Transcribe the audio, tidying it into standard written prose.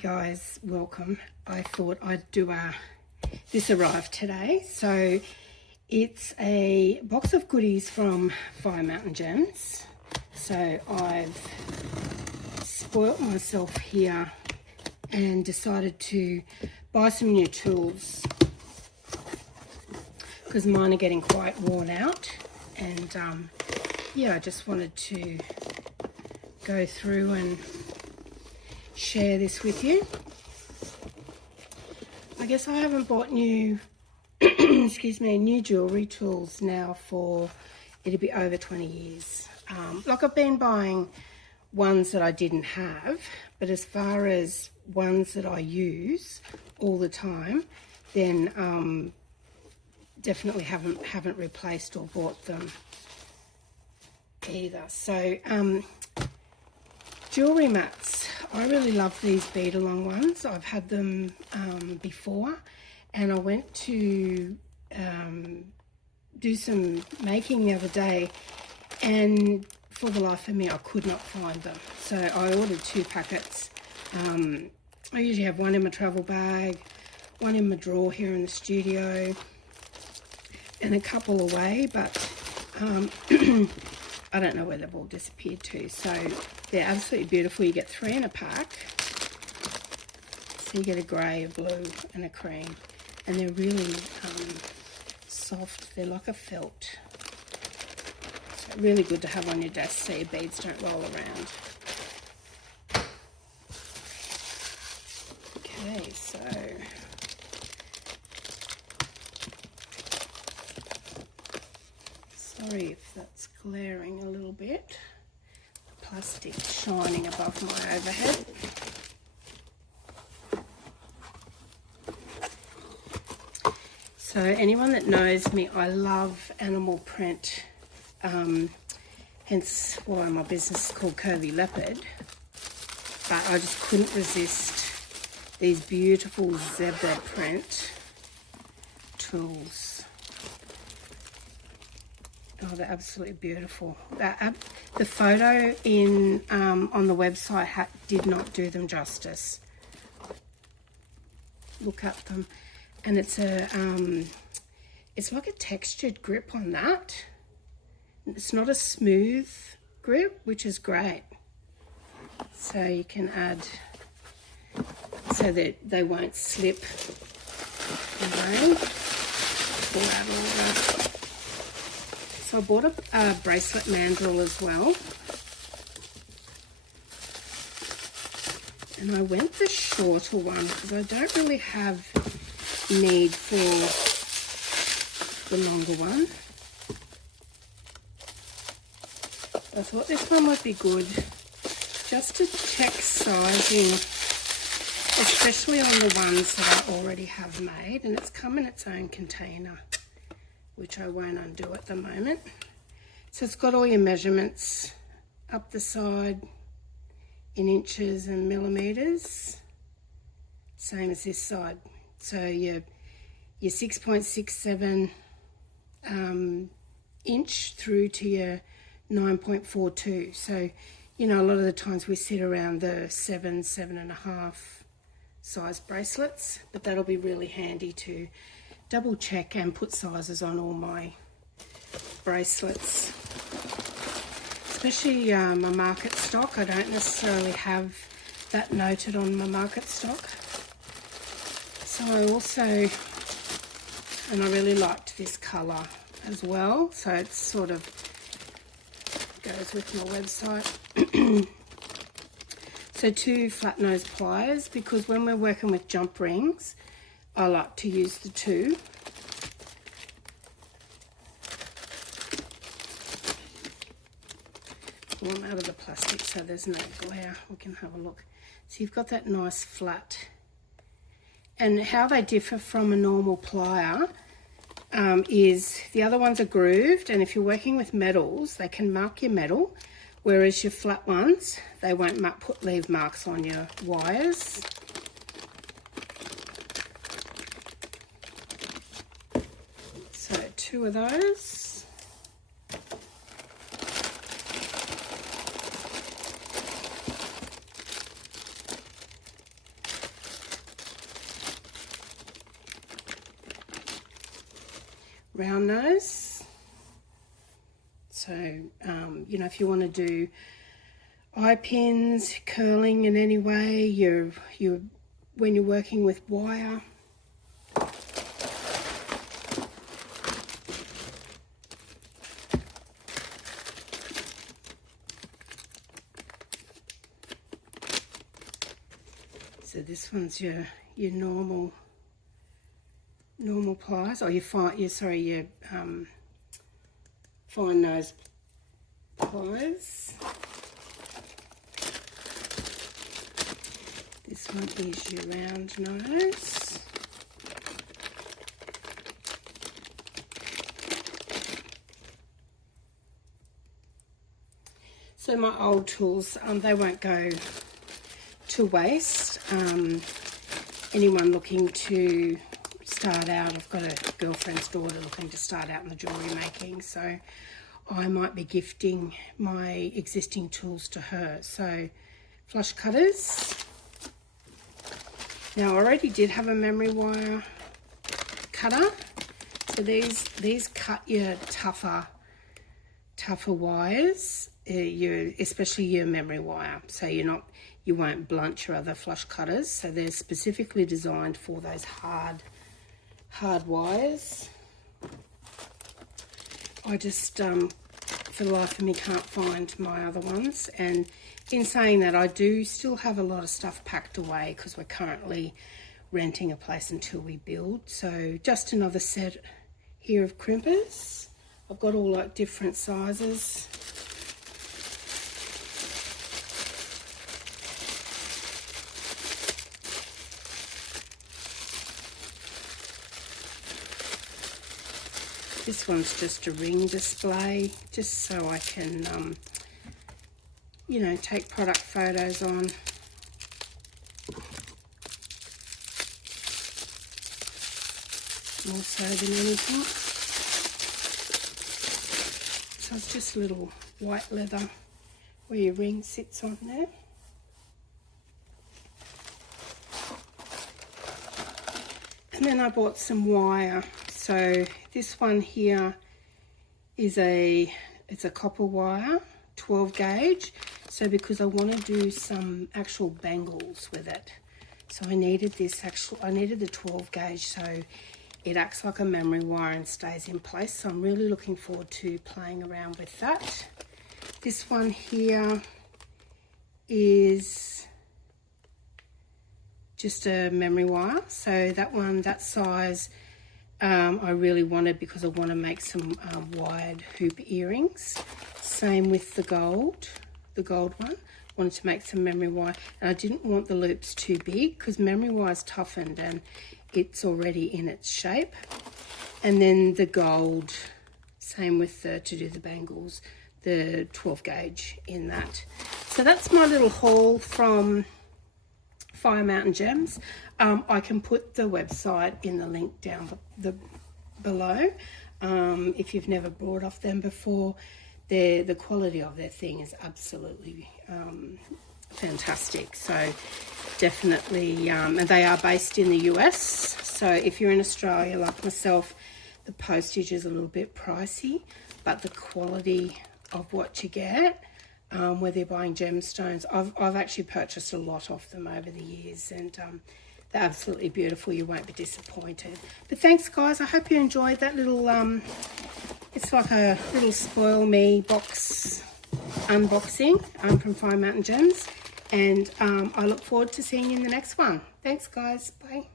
guys, welcome. I thought I'd do this arrived today. So it's a box of goodies from Fire Mountain Gems. So I've spoilt myself here and decided to buy some new tools because mine are getting quite worn out, and yeah, I just wanted to go through and share this with you. I guess I haven't bought new excuse me, new jewellery tools now for, it'll be over 20 years. Like I've been buying ones that I didn't have, but as far as ones that I use all the time, then definitely haven't replaced or bought them either. So jewellery mats, I really love these bead along ones. I've had them before, and I went to do some making the other day, and for the life of me I could not find them. So I ordered 2 packets. I usually have one in my travel bag, one in my drawer here in the studio, and a couple away, but I don't know where they've all disappeared to. So they're absolutely beautiful. You get 3 in a pack. So you get a grey, a blue and a cream, and they're really soft. They're like a felt. So really good to have on your desk so your beads don't roll around. Okay, so sorry if that's glaring a little bit. The plastic shining above my overhead. So anyone that knows me, I love animal print, hence why my business is called Curvy Leopard. But I just couldn't resist these beautiful zebra print tools. Oh, they're absolutely beautiful. The photo in on the website did not do them justice. Look at them, and it's like a textured grip on that. It's not a smooth grip, which is great. So you can add so that they won't slip away. Pull out all that. So I bought a bracelet mandrel as well, and I went the shorter one because I don't really have need for the longer one. I thought this one would be good just to check sizing, especially on the ones that I already have made, and it's come in its own container, which I won't undo at the moment. So it's got all your measurements up the side in inches and millimeters, same as this side. So your 6.67 inch through to your 9.42. So, you know, a lot of the times we sit around the 7.5 size bracelets, but that'll be really handy to double check and put sizes on all my bracelets, especially my market stock. I don't necessarily have that noted on my market stock. So I also, and I really liked this colour as well, so it's sort of goes with my website. So 2 flat nose pliers, because when we're working with jump rings, I like to use the 2. Pull them out of the plastic so there's no glare. We can have a look. So you've got that nice flat. And how they differ from a normal plier is the other ones are grooved, and if you're working with metals, they can mark your metal, whereas your flat ones, they won't leave marks on your wires. So 2 of those. round nose. So, you know, if you want to do eye pins, curling in any way, when you're working with wire. So this one's your normal pliers, or your fine nose pliers. This one is your round nose. So my old tools, they won't go to waste. Anyone looking to start out, I've got a girlfriend's daughter looking to start out in the jewellery making, so I might be gifting my existing tools to her. So flush cutters. Now I already did have a memory wire cutter, so these cut your tougher wires, especially your memory wire, so you won't blunt your other flush cutters. So they're specifically designed for those hard wires. I just for the life of me can't find my other ones, and in saying that, I do still have a lot of stuff packed away because we're currently renting a place until we build. So just another set here of crimpers. I've got all like different sizes. This one's just a ring display, just so I can, you know, take product photos on. More so than anything. So it's just a little white leather where your ring sits on there. And then I bought some wire. So this one here is it's a copper wire, 12 gauge. So because I want to do some actual bangles with it, so I needed the 12 gauge, so it acts like a memory wire and stays in place. So I'm really looking forward to playing around with that. This one here is just a memory wire. So that size, I really wanted because I want to make some wide hoop earrings. Same with the gold one. Wanted to make some memory wire, and I didn't want the loops too big because memory wire is toughened and it's already in its shape. And then the gold, same with to do the bangles, the 12 gauge in that. So that's my little haul from Fire Mountain Gems. I can put the website in the link down below. If you've never bought off them before, the quality of their thing is absolutely fantastic. So definitely, and they are based in the US. So if you're in Australia like myself, the postage is a little bit pricey, but the quality of what you get, whether you're buying gemstones, I've actually purchased a lot of them over the years, and they're absolutely beautiful. You won't be disappointed. But thanks guys, I hope you enjoyed that little it's like a little spoil me box unboxing from Fire Mountain Gems, and I look forward to seeing you in the next one. Thanks guys, bye.